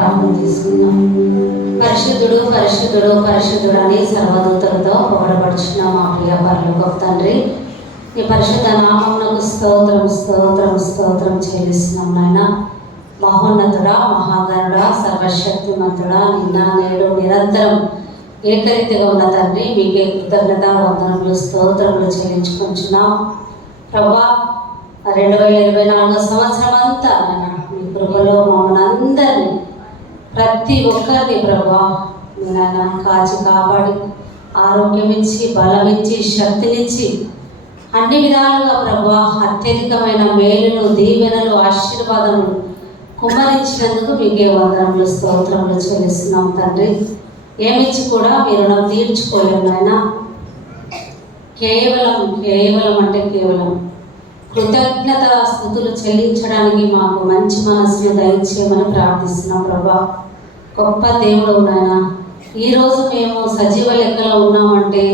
ప్రార్థన చేసుకుందాం. పరిశుద్ధుడు పరిశుద్ధుడు పరిశుద్ధుడు అని సర్వదూతలతో పొగడబడుచున్న మా ప్రియ పరలోకపు తండ్రి, ఈ పరిశుద్ధ నామమునకు స్తోత్రం స్తోత్రం స్తోత్రం చెల్లిస్తున్నాం నాయన. మహోన్నతుడా, మహాగణుడా, సర్వశక్తిమంతుడా, నిన్న నేడు నిరంతరం ఏకరీతిగా ఉన్న తండ్రి, మీకే కృతజ్ఞత వందనములు స్తోత్రములు చెల్లించుకుంటున్నాం. ప్రభా, 2024 సంవత్సరం అంతా మీ కృపలో మమ్మల్ని అందరినీ, ప్రతి ఒక్కరిని ప్రభా మీ నాయన కాచి కాపాడి ఆరోగ్యం ఇచ్చి, బలం ఇచ్చి, శక్తినిచ్చి, అన్ని విధాలుగా ప్రభా అత్యధికమైన మేలులు, దీవెనలు, ఆశీర్వాదములు కుమ్మరించినందుకు మీకే వందనములు స్తోత్రములు చెల్లిస్తున్నాం తండ్రి. ఏమిచ్చి కూడా మీ రుణం తీర్చుకోలేము నాయన. కేవలం అంటే కేవలం కృతజ్ఞత స్తుతులు చెల్లించడానికి మాకు మంచి మనసును దయచేయమని ప్రార్థిస్తున్నాం ప్రభా. గొప్ప దేవుడు నాయన. ఈరోజు మేము సజీవ లెక్కలో ఉన్నామంటే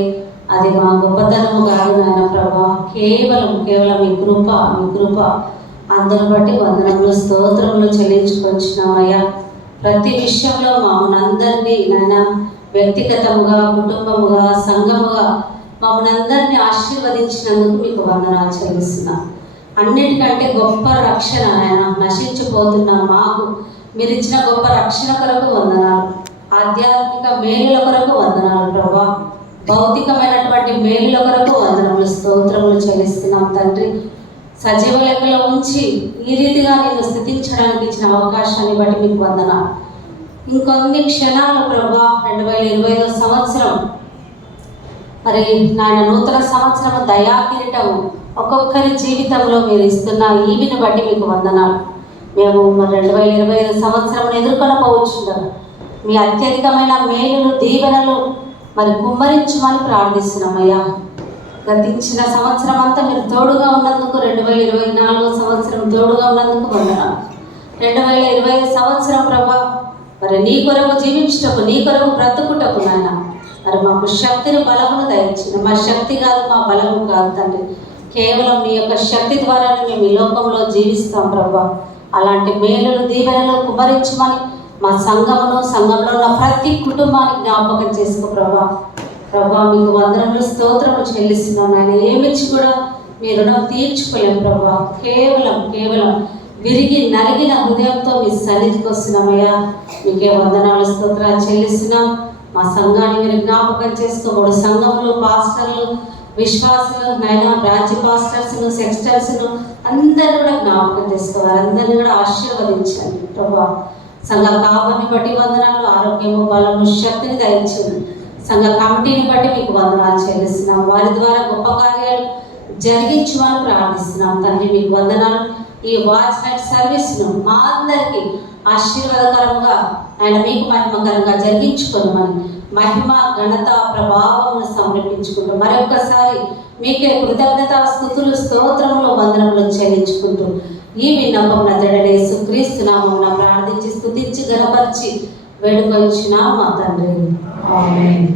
అది మా గొప్పతనము కాదు నాయన ప్రభా. కేవలం మీ కృప అందరూ బట్టి వందనములు స్తోత్రములు చెల్లించుకొచ్చినామయ్యా. ప్రతి విషయంలో మమ్మల్ని అందరినీ నాయన వ్యక్తిగతముగా, కుటుంబముగా, సంఘముగా మమ్మల్ని అందరినీ ఆశీర్వదించినందుకు మీకు వందనాలు చెల్లిస్తున్నాం. అన్నిటికంటే గొప్ప రక్షణ నాయన, నశించిపోతున్న మాకు మీరు ఇచ్చిన గొప్ప రక్షణ కొరకు వందనాలు. ఆధ్యాత్మిక మేలుల కొరకు వందనాలు ప్రభా. భౌతికమైనటువంటి మేలుల కొరకు వందనములు స్తోత్రములు చెల్లిస్తున్నాం తండ్రి. సజీవ లెక్కలో ఉంచి ఈ రీతిగా నేను స్థితించడానికి ఇచ్చిన అవకాశాన్ని బట్టి మీకు వందనాలు. ఇంకొన్ని క్షణాలు ప్రభా, 2025 సంవత్సరం మరి నాయన నూతన సంవత్సరం దయా కిరీటం ఒక్కొక్కరి జీవితంలో మీరు ఇస్తున్న ఈవిని బట్టి మీకు వందనాలు. మేము మరి 2025 సంవత్సరం ఎదుర్కొనపోవచ్చుండగా మీ అత్యధికమైన మేలులు, దీవెనలు మరి కుమ్మరించమని ప్రార్థిస్తున్నామయ్యా. గతించిన సంవత్సరం అంతా మీరు తోడుగా ఉన్నందుకు, 2024 సంవత్సరం తోడుగా ఉన్నందుకు వందనాలు. 2025 సంవత్సరం ప్రభా మరి నీ కొరకు జీవించటకు, నీ కొరకు బ్రతుకుటకు నాయన మరి మాకు శక్తిని, బలమును దయచింది. మా శక్తి కాదు, మా బలము కాదు తండ్రి. కేవలం నీ యొక్క శక్తి ద్వారానే మేము ఈ లోకంలో జీవిస్తాం ప్రభా. అలాంటి మేలులు, దీవెనలు కుమరించమని మా సంఘంలో ఉన్న ప్రతి కుటుంబానికి జ్ఞాపకం చేసుకో ప్రభా. మీకు వందనములు స్తోత్రములు చెల్లిస్తున్నాం నాయన. ఏమిచ్చి కూడా మీ రుణం తీర్చుకోలేము ప్రభా. కేవలం విరిగి నలిగిన హృదయంతో మీ సన్నిధికి వస్తున్నామయ్యా. మీకే వందనాలు స్తోత్రాలు చెల్లిస్తున్నాం. మా సంఘాన్ని మీరు జ్ఞాపకం చేసుకోబడు. సంఘంలో పాస్టర్లు, విశ్వాసులు నాయన, బ్రాంచ్ పాస్టర్స్ను, సెక్స్టర్స్ను అందరినీ కూడా జ్ఞాపకం చేసుకోవాలి. అందరినీ కూడా ఆశీర్వదించండి ప్రభా. సంఘ కాపాన్ని బట్టి వందనాలు. ఆరోగ్యము, బలము, శక్తిని దయచేయండి. సంఘ కమిటీని బట్టి మీకు వందనాలు చెల్లిస్తున్నాం. వారి ద్వారా గొప్ప కార్యాలు జరిగించమని ప్రార్థిస్తున్నాం తండ్రి. మీకు వందనాలు. ఈ వాచ్ నైట్ సర్వీస్ను మా అందరికీ ఆశీర్వాదకరంగా ఆయన మీకు మహిమకరంగా జరిగించుకోమని మహిమ, ఘనత, ప్రభావమును సమర్పించుకుంటూ మరొకసారి మీకే కృతజ్ఞత స్తుతులు, స్తోత్రములు, వందనములు చెల్లించుకుంటూ ఈ విన్నపం నతడనే యేసుక్రీస్తు నామమున ప్రార్థించి స్తుతించి ఘనపరిచి వేడుకొంచున్నాం మా తండ్రి. ఆమేన్.